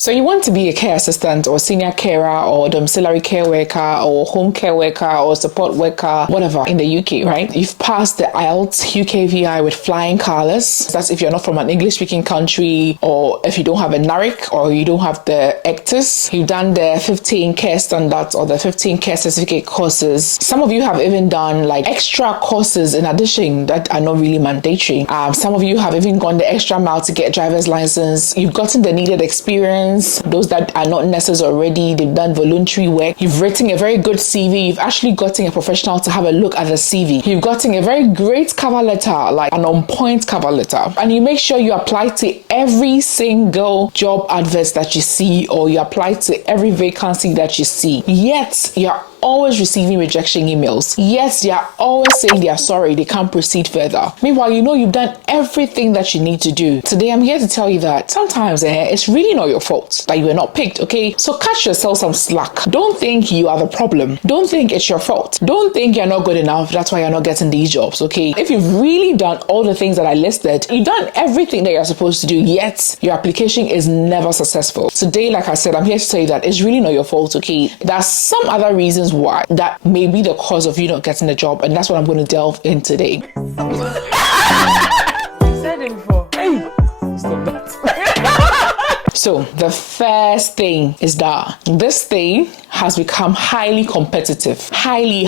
So you want to be a care assistant or senior carer or domiciliary care worker or home care worker or support worker, whatever, in the UK, right? You've passed the IELTS UKVI with flying colours. That's if you're not from an English-speaking country, or if you don't have a NARIC or you don't have the ECTIS. You've done the 15 care standards or the 15 care certificate courses. Some of you have even done like extra courses in addition that are not really mandatory. Some of you have even gone the extra mile to get driver's license. You've gotten the needed experience. Those that are not nurses already, they've done voluntary work. You've written a very good CV. You've actually gotten a professional to have a look at the CV. You've gotten a very great cover letter, like an on-point cover letter. And you make sure you apply to every single job advert that you see, or you apply to every vacancy that you see. Yet, you're always receiving rejection emails. Yes, they are always saying they are sorry, they can't proceed further. Meanwhile, you know you've done everything that you need to do. Today, I'm here to tell you that sometimes it's really not your fault that you were not picked, okay? So cut yourself some slack. Don't think you are the problem. Don't think it's your fault. Don't think you're not good enough. That's why you're not getting these jobs, okay? If you've really done all the things that I listed, you've done everything that you're supposed to do, yet your application is never successful. Today, like I said, I'm here to tell you that it's really not your fault, okay? There's some other reasons why that may be the cause of you not getting the job, and that's what I'm going to delve in today. You said it before. Hey, stop that. So the first thing is that this thing has become highly competitive. Highly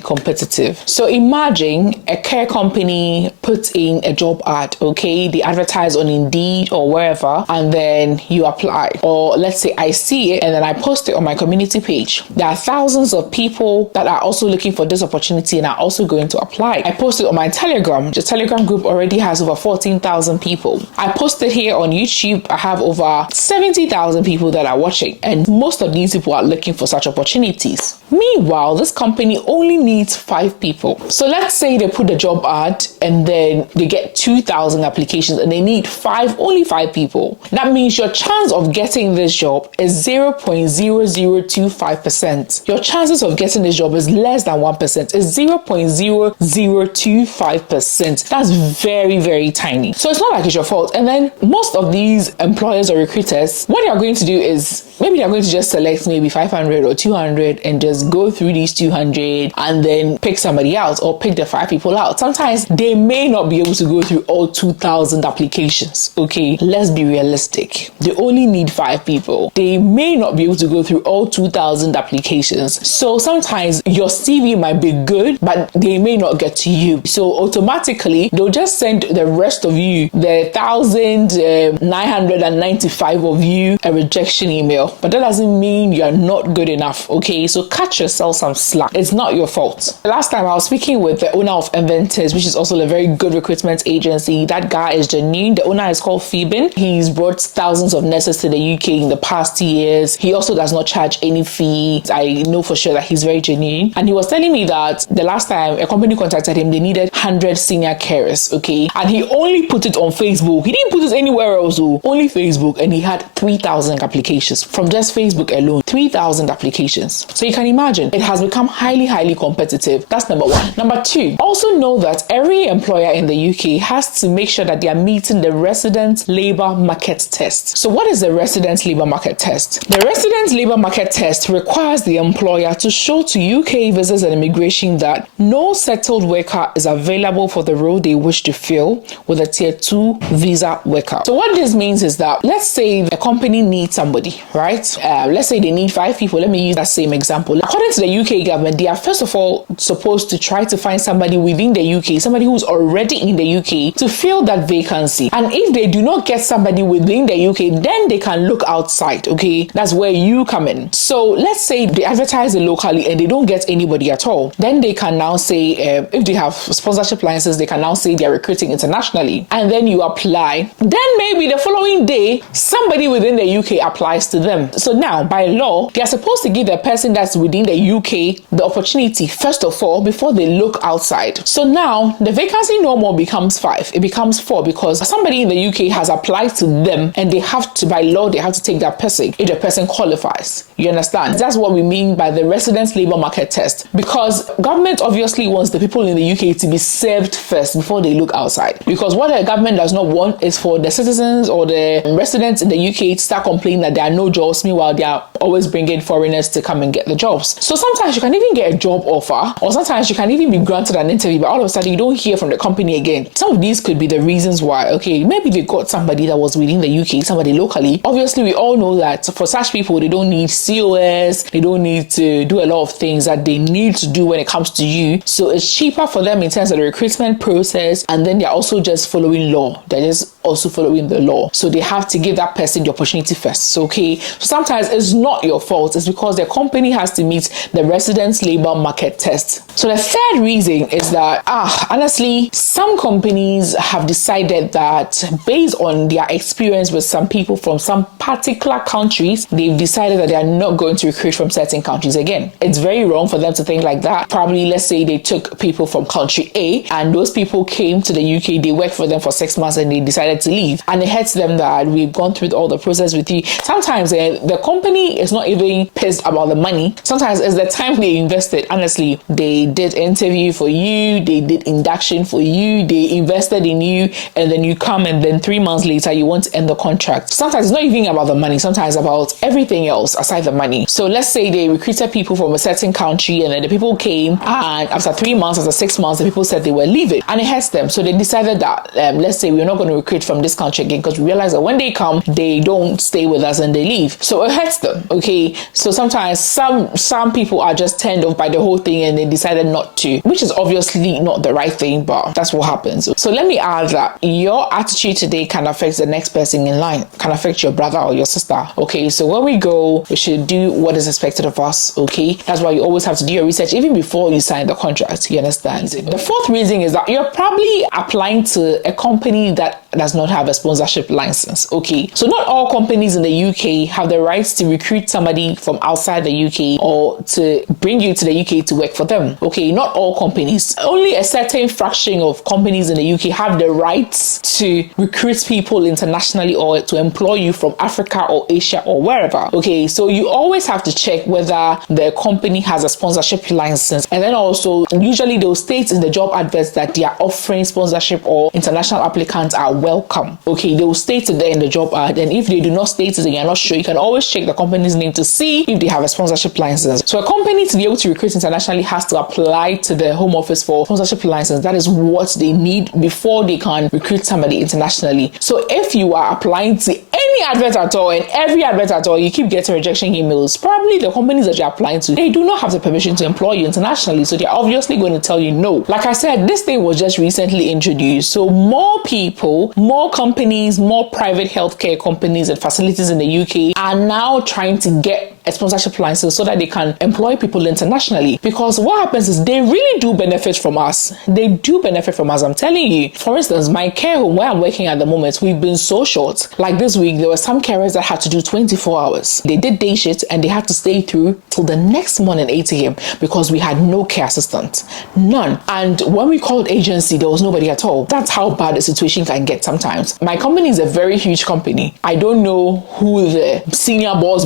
competitive. So imagine a care company puts in a job ad, okay? They advertise on Indeed or wherever, and then you apply. Or let's say I see it and then I post it on my community page. There are thousands of people that are also looking for this opportunity and are also going to apply. I post it on my Telegram. The Telegram group already has over 14,000 people. I posted here on YouTube. I have over 70,000 people that are watching, and most of these people are looking for such opportunities. Meanwhile, this company only needs 5 people. So let's say they put the job ad and then they get 2,000 applications and they need only 5 people. That means your chance of getting this job is 0.0025%. Your chances of getting this job is less than 1%. It's 0.0025%. That's very tiny. So it's not like it's your fault. And then most of these employers or recruiters, what they are going to do is maybe they're going to just select maybe 500 or 200 and just go through these 200 and then pick somebody out or pick the 5 people out. Sometimes they may not be able to go through all 2,000 applications. Okay, let's be realistic. They only need 5 people. They may not be able to go through all 2,000 applications. So sometimes your CV might be good, but they may not get to you. So automatically, they'll just send the rest of you, the 1,995 of you, a rejection email. But that doesn't mean you're not good enough, okay? So cut yourself some slack. It's not your fault. Last time I was speaking with the owner of Inventors, which is also a very good recruitment agency. That guy is genuine. The owner is called Phoeben. He's brought thousands of nurses to the UK in the past years. He also does not charge any fee. I know for sure that he's very genuine. And he was telling me that the last time a company contacted him, they needed 100 senior carers, okay? And he only put it on Facebook. He didn't put it anywhere else, only Facebook. And he had 3,000 applications from just Facebook alone. 3,000 applications. So you can imagine it has become highly competitive. That's number 1. Number 2, also know that every employer in the UK has to make sure that they are meeting the resident labour market test. So what is the resident labour market test? The resident labour market test requires the employer to show to UK Visas and Immigration that no settled worker is available for the role they wish to fill with a tier 2 visa worker. So what this means is that, let's say a company needs somebody, right? Let's say they need 5 people. Let me use that same example. According to the UK government, they are first of all supposed to try to find somebody within the UK, somebody who's already in the UK to fill that vacancy. And if they do not get somebody within the UK, then they can look outside, okay? That's where you come in. So let's say they advertise it locally and they don't get anybody at all. Then they can now say, if they have sponsorship licenses, they can now say they're recruiting internationally. And then you apply. Then maybe the following day, somebody within the UK applies to them. So now, by law, they are supposed to give the person that's within within the UK the opportunity first of all before they look outside. So now the vacancy no more becomes 5, it becomes 4 because somebody in the UK has applied to them and they have to, by law, they have to take that person if the person qualifies. You understand? That's what we mean by the residence labour market test, because government obviously wants the people in the UK to be served first before they look outside, because what the government does not want is for the citizens or the residents in the UK to start complaining that there are no jobs, meanwhile they are always bringing foreigners to come and get the jobs. So sometimes you can even get a job offer, or sometimes you can even be granted an interview, but all of a sudden you don't hear from the company again. Some of these could be the reasons why. Okay, maybe they got somebody that was within the UK, somebody locally. Obviously we all know that for such people, they don't need COS, they don't need to do a lot of things that they need to do when it comes to you. So it's cheaper for them in terms of the recruitment process, and then they're also just following law. They're just also following the law. So they have to give that person the opportunity first. So, okay, so sometimes it's not your fault. It's because the company has to meet the residence labour market test. So the third reason is that, honestly, some companies have decided that based on their experience with some people from some particular countries, they've decided that they are not going to recruit from certain countries again. It's very wrong for them to think like that. Probably, let's say they took people from country A and those people came to the UK, they worked for them for 6 months and they decided to leave. And it hurts them that we've gone through all the process with you. Sometimes the company is not even pissed about the money. Sometimes it's the time they invested. Honestly, they did interview for you, they did induction for you, they invested in you, and then you come and then 3 months later you want to end the contract. Sometimes it's not even about the money, sometimes about everything else aside the money. So let's say they recruited people from a certain country and then the people came, and after 3 months, after 6 months, the people said they were leaving and it hurts them. So they decided that let's say we're not going to recruit from this country again, because we realize that when they come, they don't stay with us and they leave. So it hurts them. Okay, so sometimes some people are just turned off by the whole thing and they decided not to, which is obviously not the right thing, but that's what happens. So let me add that your attitude today can affect the next person in line, can affect your brother or your sister. Okay, so when we go, we should do what is expected of us. Okay, that's why you always have to do your research even before you sign the contract. You understand? The fourth reason is that you're probably applying to a company that does not have a sponsorship license. Okay, so not all companies in the UK have the rights to recruit somebody from outside the UK or to bring you to the UK to work for them. Okay, not all companies. Only a certain fraction of companies in the UK have the rights to recruit people internationally or to employ you from Africa or Asia or wherever. Okay, so you always have to check whether the company has a sponsorship license, and then also usually they'll state in the job adverts that they are offering sponsorship or international applicants are welcome. Okay, they will state it there in the job ad, and if they do not state it and you're not sure, you can always check the company's name to see if they have a sponsorship license. So a company to be able to recruit internationally has to apply to the Home Office for sponsorship license. That is what they need before they can recruit somebody internationally. So if you are applying to any advert at all and every advert at all, you keep getting rejection emails, probably the companies that you're applying to, they do not have the permission to employ you internationally. So they're obviously going to tell you no. Like I said, this thing was just recently introduced. So more people, more companies, more private healthcare companies and facilities in the UK are now trying to get a sponsorship license so that they can employ people internationally. Because what happens is they really do benefit from us. They do benefit from us, I'm telling you. For instance, my care home where I'm working at the moment, we've been so short. Like this week, there were some carers that had to do 24 hours. They did day shift and they had to stay through till the next morning 8 a.m. because we had no care assistant. None. And when we called agency, there was nobody at all. That's how bad the situation can get sometimes. My company is a very huge company. I don't know who the senior boss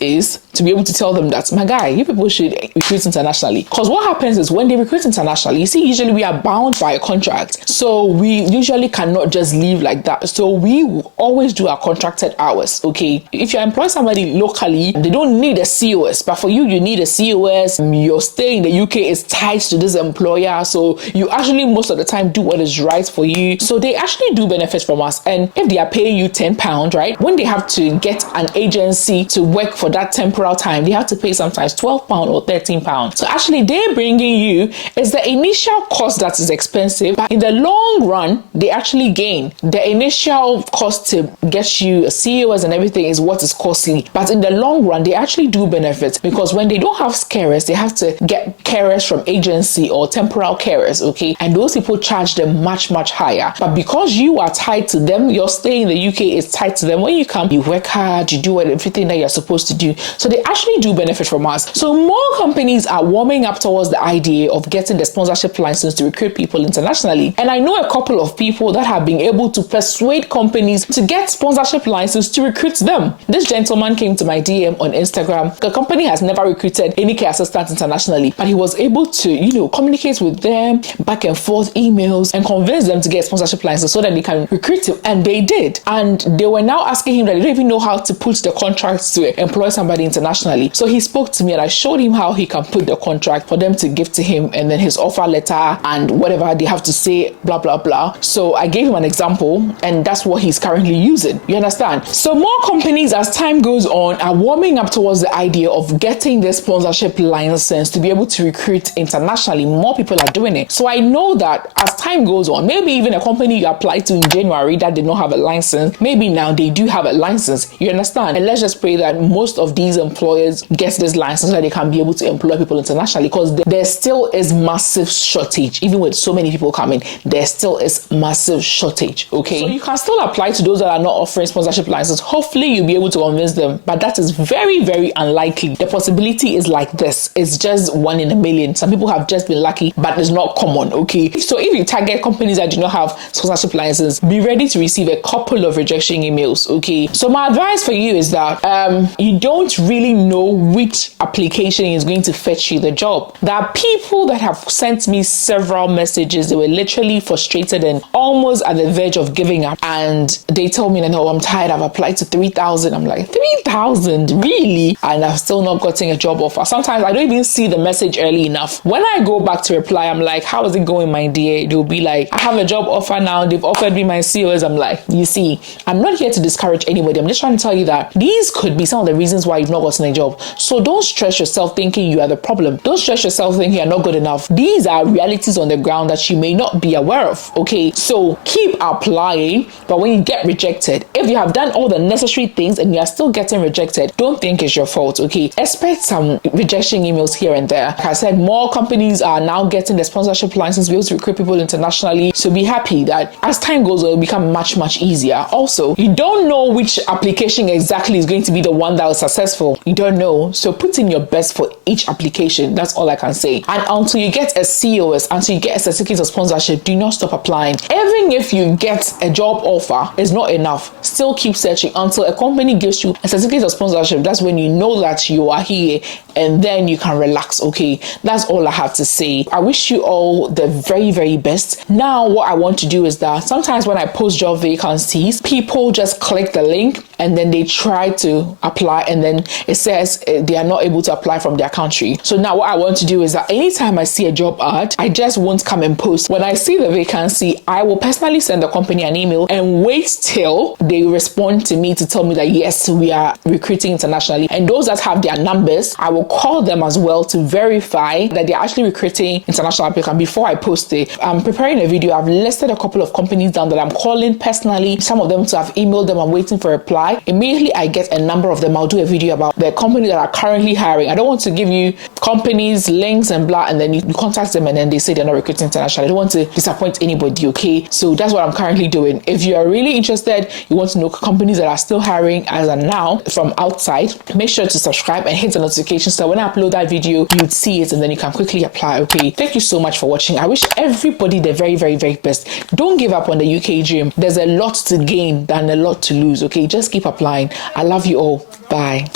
is to be able to tell them that, my guy, you people should recruit internationally. Because what happens is when they recruit internationally, you see, usually we are bound by a contract. So we usually cannot just leave like that. So we always do our contracted hours. Okay, if you employ somebody locally, they don't need a COS, but for you, you need a COS. Your stay in the UK is tied to this employer. So you actually most of the time do what is right for you. So they actually do benefit from us. And if they are paying you £10, right, when they have to get an agency to work for that temporal time, they have to pay sometimes £12 or £13. So actually they're bringing you is the initial cost that is expensive, but in the long run, they actually gain. The initial cost to get you a COS and everything is what is costly, but in the long run, they actually do benefit, because when they don't have carers, they have to get carers from agency or temporal carers, okay? And those people charge them much higher. But because you are tied to them, your stay in the UK is tied to them. When you come, you work hard, you do everything that you're supposed to do. So they actually do benefit from us. So more companies are warming up towards the idea of getting the sponsorship license to recruit people internationally. And I know a couple of people that have been able to persuade companies to get sponsorship license to recruit them. This gentleman came to my DM on Instagram. The company has never recruited any care assistant internationally, but he was able to, communicate with them, back and forth emails, and convince them to get sponsorship license so that they can recruit him. And they did. And they were now asking him that they don't even know how to put the contracts to employ somebody internationally. So he spoke to me and I showed him how he can put the contract for them to give to him, and then his offer letter and whatever they have to say, blah, blah, blah. So I gave him an example, and that's what he's currently using. You understand? So more companies, as time goes on, are warming up towards the idea of getting the sponsorship license to be able to recruit internationally. More people are doing it. So I know that as time goes on, maybe even a company you applied to in January that did not have a license, maybe now they do have a license. You understand? And let's just pray that most of these employers get this license so that they can be able to employ people internationally, because there still is massive shortage. Even with so many people coming, there still is massive shortage. Okay, so you can still apply to those that are not offering sponsorship license. Hopefully you'll be able to convince them, but that is very, very unlikely. The possibility is like this: it's just 1 in a million. Some people have just been lucky, but it's not common. Okay, so if you target companies that do not have sponsorship license, be ready to receive a couple of rejection emails. Okay, so my advice for you is that you don't really know which application is going to fetch you the job. There are people that have sent me several messages. They were literally frustrated and almost at the verge of giving up, and they told me, "No, I'm tired. I've applied to 3,000." I'm like, 3,000, really? And I've still not gotten a job offer. Sometimes I don't even see the message early enough. When I go back to reply, I'm like, "How is it going, my dear?" They'll be like, "I have a job offer now. They've offered me my COS." I'm like, you see, I'm not here to discourage anybody. I'm just trying to tell you that these could be some of the reasons why you've not gotten a job. So don't stress yourself thinking you are the problem. Don't stress yourself thinking you're not good enough. These are realities on the ground that you may not be aware of. Okay, so keep applying, but when you get rejected, if you have done all the necessary things and you are still getting rejected, don't think it's your fault. Okay, expect some rejection emails here and there. Like I said, more companies are now getting the sponsorship license to be able to recruit people internationally. So be happy that as time goes on, it will become much, much easier. Also, you don't know which application exactly is going to be the one that was successful. You don't know. So put in your best for each application. That's all I can say. And until you get a COS, until you get a certificate of sponsorship, do not stop applying. Even if you get a job offer, it's not enough. Still keep searching until a company gives you a certificate of sponsorship. That's when you know that you are here, and then you can relax. Okay, that's all I have to say. I wish you all the very, very best. Now, what I want to do is that sometimes when I post job vacancies, people just click the link and then they try to apply, and then it says they are not able to apply from their country. So now what I want to do is that anytime I see a job ad, I just won't come and post. When I see the vacancy, I will personally send the company an email and wait till they respond to me to tell me that yes, we are recruiting internationally. And those that have their numbers, I will call them as well to verify that they're actually recruiting international applicants before I post it. I'm preparing a video. I've listed a couple of companies down that I'm calling personally. Some of them to have emailed them. I'm waiting for a reply. Immediately I get a number of them, I'll do a video about the company that are currently hiring. I don't want to give you companies, links and blah, and then you contact them and then they say they're not recruiting internationally. I don't want to disappoint anybody, okay? So that's what I'm currently doing. If you are really interested, you want to know companies that are still hiring as of now from outside, make sure to subscribe and hit the notification so when I upload that video, you'd see it and then you can quickly apply, okay? Thank you so much for watching. I wish everybody the very, very, very best. Don't give up on the UK dream. There's a lot to gain than a lot to lose, okay? Just keep applying. I love you all. Bye.